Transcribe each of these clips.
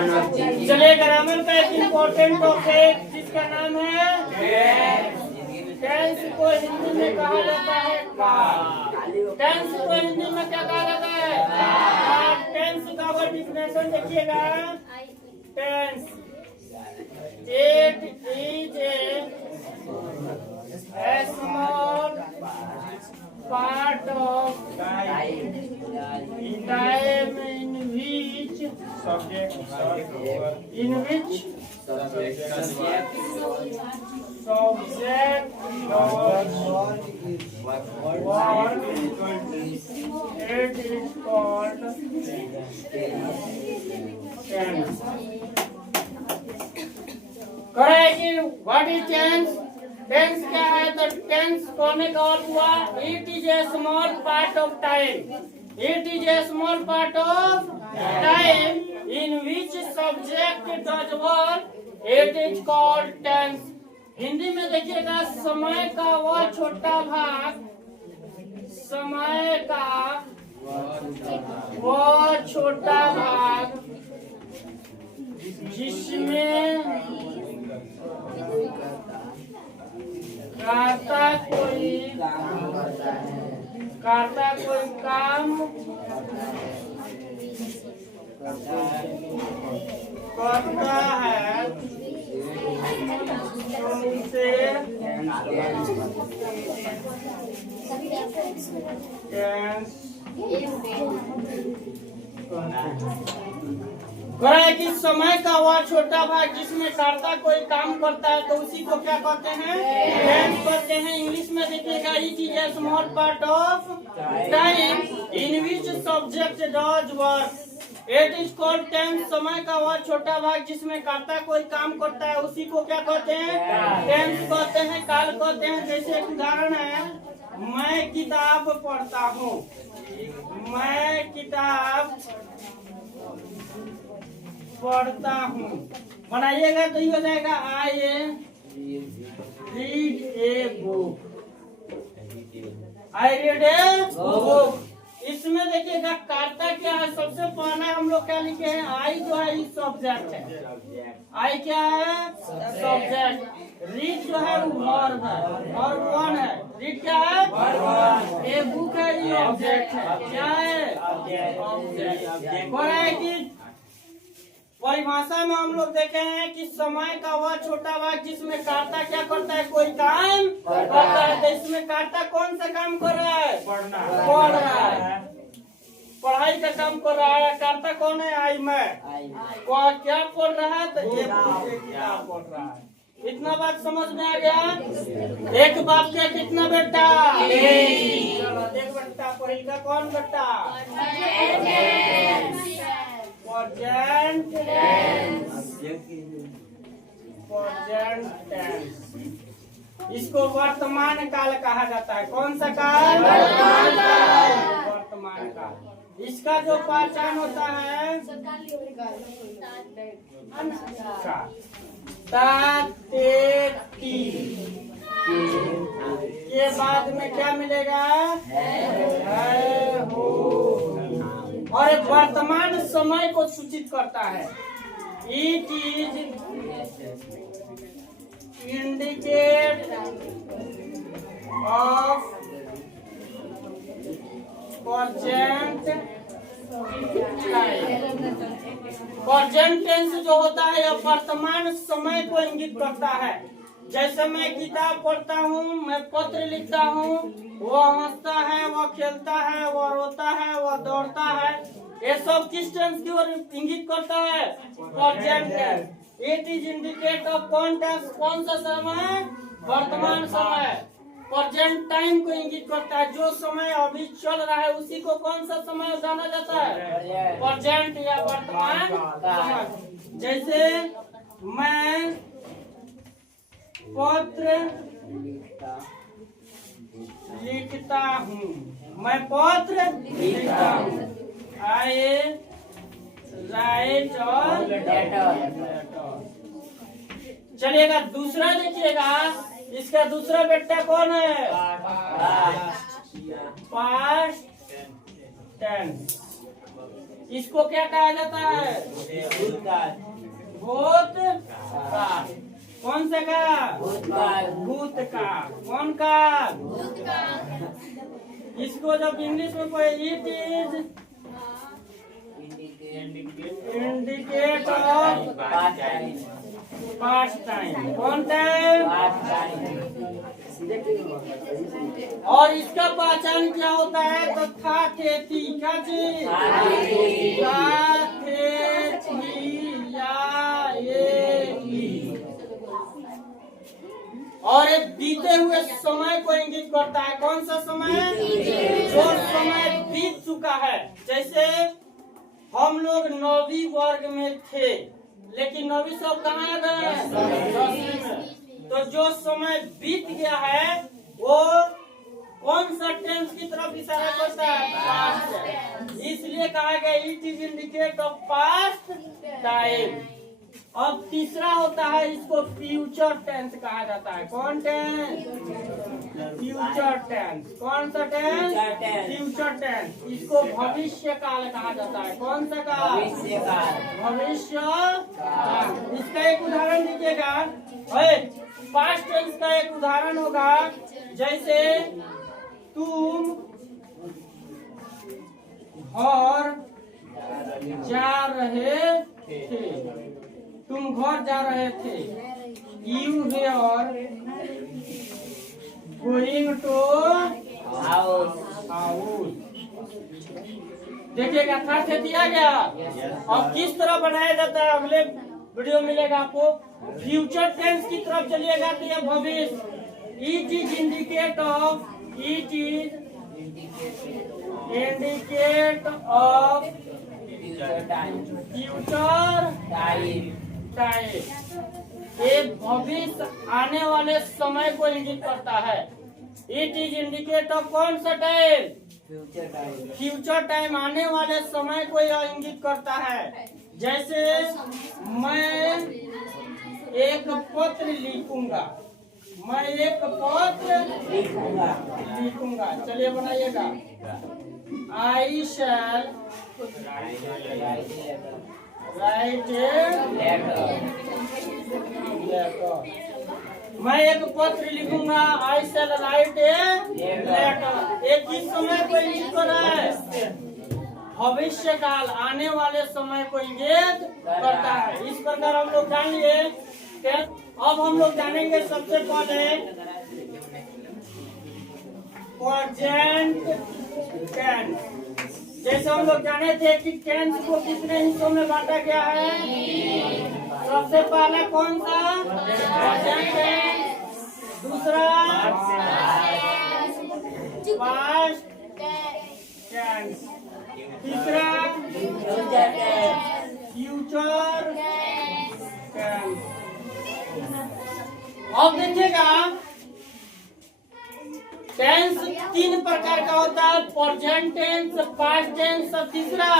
चलिए ग्रामर का एक इम्पोर्टेंट टॉपिक जिसका नाम है टेंस को हिंदी में कहा जाता है काल। टेंस को हिंदी में क्या कहा जाता है? टेंस का वर्ड डिफिनेशन देखिएगा। Tense it is a small part of time in which subject it is called tense. Correct. What is tense? Tense क्या है? तो टेंस होने का अर्थ हुआ it is a small part of time. It is a small part of time in which subject does work it is called tense. Hindi में देखिएगा समय का वह छोटा भाग, समय का वह छोटा भाग जिसमें करता कोई काम करता है उनसे कि समय का वह छोटा भाग जिसमें कर्ता कोई काम करता है तो उसी को क्या कहते हैं? टेंस कहते हैं। इंग्लिश में देखिएगा it is a small part of time in which subject does work it is called tense. समय का वह छोटा भाग जिसमें कर्ता कोई काम करता है उसी को क्या कहते हैं? टेंस कहते हैं, काल कहते हैं। जैसे एक उदाहरण है, मैं किताब पढ़ता हूँ। मैं किताब पढ़ता हूँ बनाइएगा तो ये हो जाएगा I read a book. I read a book. इसमें देखिएगा कर्ता क्या है? सबसे पहले हम लोग क्या लिखे हैं? आई जो है सब्जेक्ट है। आई क्या है? सब्जेक्ट। रीड जो है वो वर्ब है और वन है। रीड क्या है? ए बुक है, ये ऑब्जेक्ट है। क्या है? ऑब्जेक्ट। और है कि परिभाषा में हम लोग देखे हैं कि समय का वह छोटा भाग जिसमें कर्ता क्या करता है? कोई काम करता है। तो इसमें कर्ता कौन सा काम कर रहा है? पढ़ना। पढ़ रहा है, पढ़ाई का काम कर रहा है। कर्ता कौन है? आई मैं। क्या पढ़ रहा है? तो ये किताब पढ़ रहा है। इतना बात समझ में आ गया? एक बाप के कितना बेटा? चलो एक बेटा पढ़ेगा। कौन बेटा? Present tense। इसको वर्तमान काल कहा जाता है। कौन सा काल? वर्तमान काल। इसका जो पहचान होता है के बाद में क्या मिलेगा? है हो। और वर्तमान समय को सूचित करता है। It is indicate of present tense जो होता है यह वर्तमान समय को इंगित करता है। जैसे मैं किताब पढ़ता हूँ, मैं पत्र लिखता हूँ, वो हंसता है, वो खेलता है, वो रोता है, वो दौड़ता है, ये सब किस टेंस की ओर इंगित करता है? Present tense. It is indicate of कौन टेंस? कौन सा समय? वर्तमान समय। प्रेजेंट टाइम को इंगित करता है। जो समय अभी चल रहा है उसी को कौन सा समय जाना जाता है? प्रेजेंट या वर्तमान समय। जैसे मैं पत्र लिखता हूँ, मैं पत्र लिखता हूँ। आई राइट और लेटर। चलिएगा दूसरा देखिएगा। इसका दूसरा बेटा कौन है? Past tense. इसको क्या कहा जाता है? भूतकाल। कौन सा काल? भूतकाल। कौन काल? इसको जब इंग्लिश में कोई it is indicate of past time. कौन टाइम? और इसका पहचान क्या होता है? तो था थे थी। क्या चीज? था थे थी या ये। और एक बीते हुए समय को इंगित करता है। कौन सा समय? जो समय बीत चुका है। जैसे हम लोग 9वीं वर्ग में थे, लेकिन 9वीं सब कहाँ गए? 10वीं में। तो जो समय बीत गया है वो कौन सा टेंस की तरफ इशारा करता है? पास्ट। इसलिए कहा गया it is indicate of past time. अब तीसरा होता है, इसको फ्यूचर टेंस कहा जाता है। कौन टेंस? Future tense. कौन सा टेंस? Future tense. इसको भविष्य काल कहा जाता है। कौन सा काल? भविष्य काल। इसका एक उदाहरण दीजिएगा। पास्ट टेंस का एक उदाहरण होगा, जैसे तुम घर जा रहे थे। तुम घर जा रहे थे। You were going to house। देखिएगा, था से दिया गया। अब किस तरह बनाया जाता है अगले वीडियो मिलेगा आपको। फ्यूचर टेंस की तरफ चलिएगा तो ये भविष्य। It is indicate of future time. ये भविष्य आने वाले समय को इंगित करता है। इट इज इंडिकेट ऑफ कौन सा टाइम? Future time. आने वाले समय को यह इंगित करता है। जैसे मैं एक पत्र लिखूंगा। मैं एक पत्र लिखूंगा। चलिए बनाइएगा। आई शैल राइट मैं एक पत्र लिखूंगा। आई शैल राइट ए लेटर। एक किस समय को इंगित कर रहा है? भविष्य काल, आने वाले समय को इंगित करता है। इस प्रकार हम लोग जान लिए। अब हम लोग जानेंगे सबसे पहले प्रेजेंट टेंस। जैसे हम लोग जाने थे कि टेंस को कितने हिस्सों में बांटा गया है। सबसे पहला कौन सा? Present tense. दूसरा पास्ट टेंस। तीसरा फ्यूचर टेंस। अब देखिएगा, टेंस 3 प्रकार का होता है। प्रेजेंट टेंस, पास्ट टेंस और तीसरा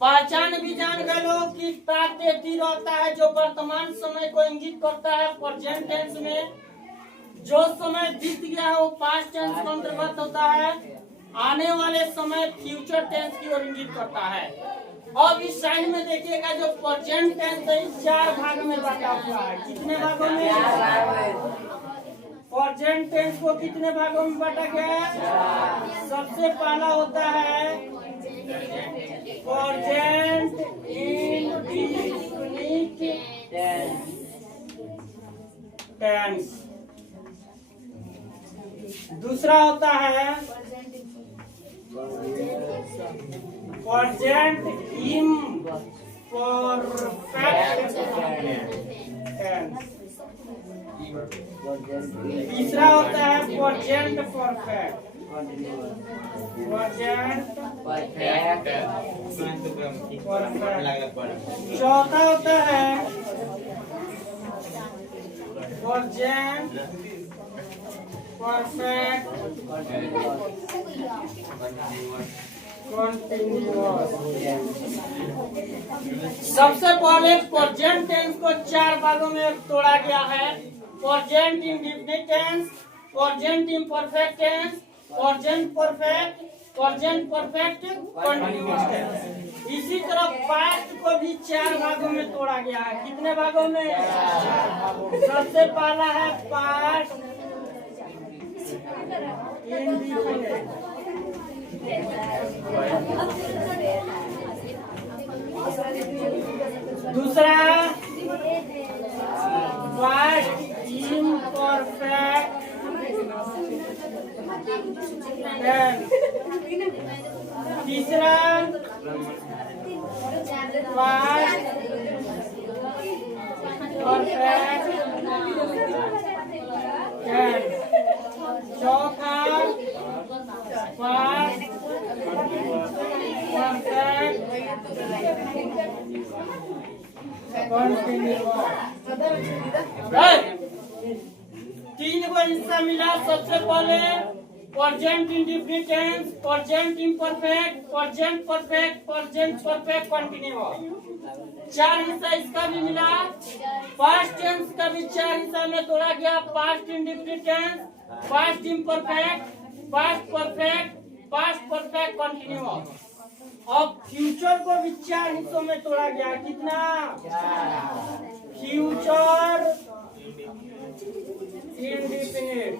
पहचान भी जान गए लोग कि तातेती रहता है, जो वर्तमान समय को इंगित करता है। प्रेजेंट टेंस में जो समय बीत गया है वो पास्ट टेंस के अंतर्गत होता है। आने वाले समय फ्यूचर टेंस की ओर इंगित करता है। अब इस साइड में देखिएगा, जो प्रेजेंट टेंस है 4 भाग में बांटा हुआ है। कितने भागों में? प्रेजेंट टेंस को कितने भागों में बांटा गया है? सबसे पहला होता है प्रेजेंट इंडेफिनिट टेंस। दूसरा होता है प्रेजेंट इम्परफेक्ट टेंस। तीसरा होता है प्रेजेंट परफेक्ट। चौथा होता है प्रेजेंट परफेक्ट कंटिन्यूअस। सबसे पहले प्रेजेंट टेंस को 4 भागों में तोड़ा गया है। Present indefinite tense, present imperfect tense, present perfect present perfect continuous tense. इसी तरह पास्ट को भी 4 भागों में तोड़ा गया है। कितने भागों में? सबसे पहला है पास्ट इंडेफिनिट, दूसरा पास्ट इम्परफेक्ट टेंस, तीसरा पास्ट परफेक्ट टेंस, चौथा पास्ट परफेक्ट तीन को हिस्सा मिला। सबसे पहले present indefinite tense, present imperfect, present perfect, present perfect continuous. 4 हिस्सा इसका भी मिला। पास्ट टेंस का भी 4 हिस्सा में तोड़ा गया। Past indefinite tense, past imperfect, past perfect, past perfect continuous. अब फ्यूचर को भी 4 हिस्सों में तोड़ा गया। कितना? Future indefinite,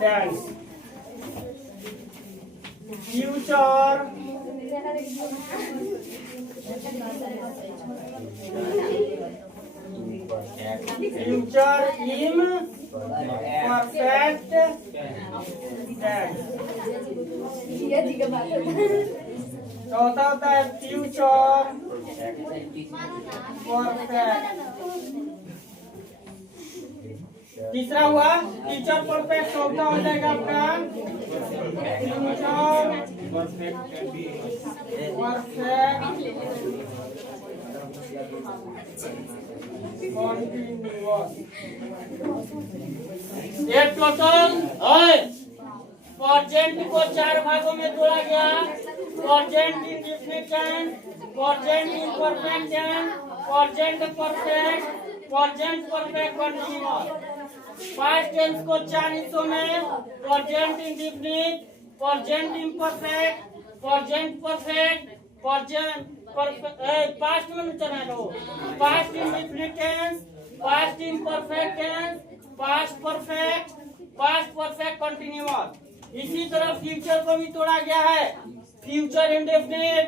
tense, future future imperfect tense, चौथा होता है फ्यूचर परफेक्ट, तीसरा हुआ फ्यूचर परफेक्ट, चौथा हो जाएगा आपका फ्यूचर परफेक्ट। ये टोटल प्रेजेंट को 4 भागों में तोड़ा गया। Present indefinite tense, present imperfect tense, present perfect, present perfect continuous. Past tense को 4 हिस्सों में present indefinite, present imperfect, present perfect, present past में चला लो। Past indefinite tense, past imperfect tense, past perfect, past perfect continuous. इसी तरह future को भी तोड़ा गया है। Future indefinite,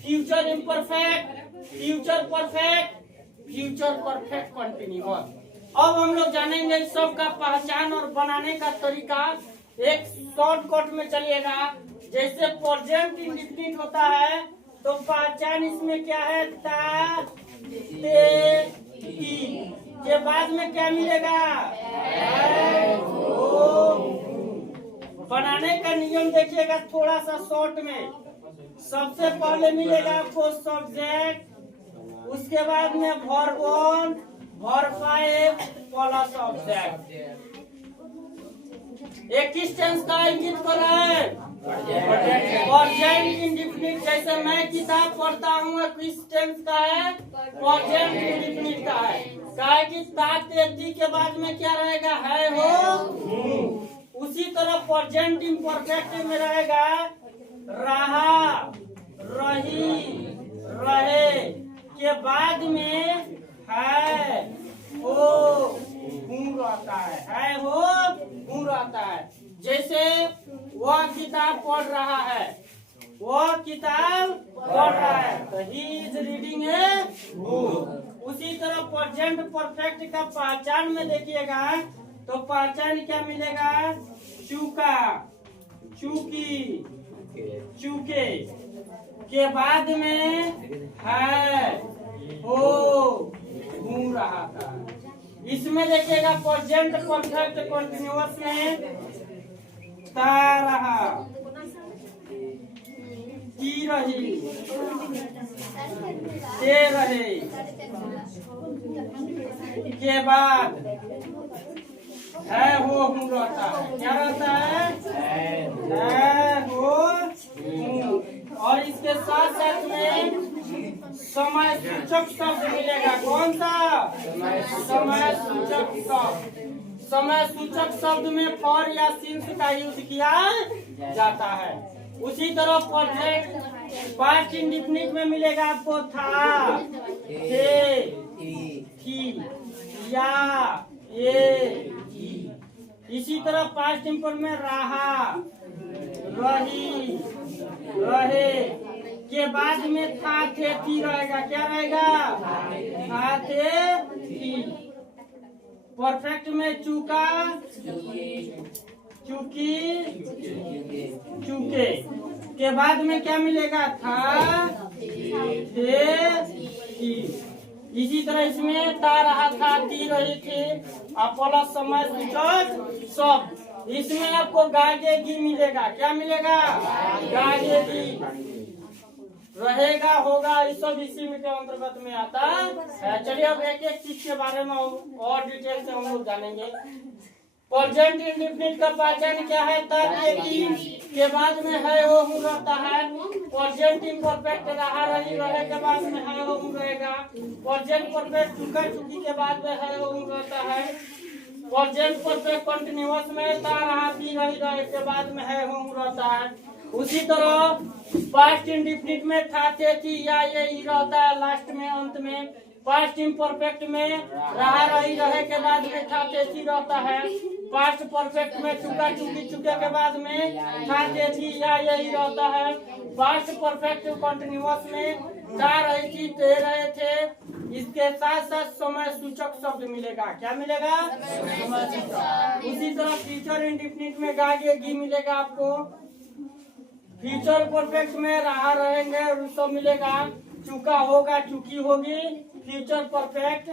future imperfect, future perfect, future perfect continuous. अब हम लोग जानेंगे सबका पहचान और बनाने का तरीका। एक शॉर्टकट में चलिएगा। जैसे प्रेजेंट इंडेफिनिट होता है तो पहचान इसमें क्या है? ता, ते, ती के बाद में क्या मिलेगा? बनाने का नियम देखिएगा थोड़ा सा शॉर्ट में। सबसे पहले मिलेगा आपको सब्जेक्ट, उसके बाद में वर्ब 1, वर्ब 5 प्लस ऑब्जेक्ट। एक किस टेंस का इंगित कर रहा है? Present indefinite. जैसे मैं किताब पढ़ता हूँ, किस टेंस का है? प्रेजेंट इंडेफिनिट का है। क्या कि ताती के बाद में क्या रहेगा? है, हो। उसी तरह प्रेजेंट इम्परफेक्ट में रहेगा रहा, रही, रहे के बाद में है, हो, हूँ रहता है, हो, हूँ रहता है। जैसे वह किताब पढ़ रहा है, वह किताब पढ़ रहा है तो he is reading a book. उसी तरह प्रेजेंट परफेक्ट का पहचान में देखिएगा तो पहचान क्या मिलेगा? चूका, चूकी, चूके के बाद में है, हो, घूम रहा था। इसमें देखिएगा प्रेजेंट परफेक्ट कंटिन्यूअस में ता रहा, की रही, दे रहे के बाद है, हो, हूँ रहता है। क्या रहता है? हो, हूँ। और इसके साथ साथ में समय सूचक शब्द मिलेगा। कौन सा? समय सूचक शब्द। समय सूचक शब्द में फॉर या सिंस का यूज किया जाता है। उसी तरह प्रेजेंट पास्ट इंडेफिनिट में मिलेगा आपको था, थे, थी, या, ये। इसी तरह पास्ट इंपॉर्ट में रहा, रही, रहे के बाद में था, थे, थी रहेगा। क्या रहेगा? था, थे, थी। परफेक्ट में चूका, चूकी, चूके के बाद में क्या मिलेगा? था, थे, थी। इसी तरह इसमें ता, रहा, था, थी, रही थी और प्लस समय सूचक शब्द। इसमें आपको गागेगी मिलेगा। क्या मिलेगा? गागेगी। रहेगा, होगा, ये सब इसी में के अंतर्गत में आता है। चलिए अब एक एक चीज के बारे में और डिटेल से हम लोग जानेंगे। प्रेजेंट इंडेफिनिट का पहचान क्या है? के बाद में है हो हूँ रहता है। प्रेजेंट इम्परफेक्ट रहा, रही, रहे के बाद में है हो हूँ रहेगा। प्रेजेंट परफेक्ट चुका, चुकी के बाद में है हो हूँ रहता है। प्रेजेंट परफेक्ट कंटिन्यूअस में था, रहा, थी, रही, रहे के बाद में है हो हूँ रहता है। उसी तरह पास्ट इंडेफिनिट में था, थे, थी, या, ये रहता है लास्ट में, अंत में। पास्ट इम्परफेक्ट में रहा, रही, रहे के बाद में था, थे, थी रहता है। पास्ट परफेक्ट में चुका, चुकी, चुके के बाद में था, थे, थी, या, यही रहता है। पास्ट परफेक्ट कंटिन्यूअस में था, रही थी, थे, रहे थे। इसके साथ साथ समय सूचक शब्द मिलेगा। क्या मिलेगा? समय सूचक। उसी तरह फ्यूचर इंडेफिनिट में गागेगी मिलेगा आपको। फ्यूचर परफेक्ट में रहा, रहेंगे, सब मिलेगा। चुका होगा, चुकी होगी। फ्यूचर परफेक्ट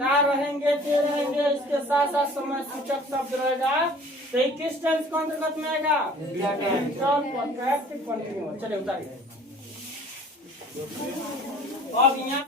ता, रहेंगे, थे, रहेंगे। इसके साथ साथ समय सूचक शब्द रहेगा। तो ये किस टेंस के अंतर्गत में आएगा? Future perfect continuous. चलिए उतारिए अब यहाँ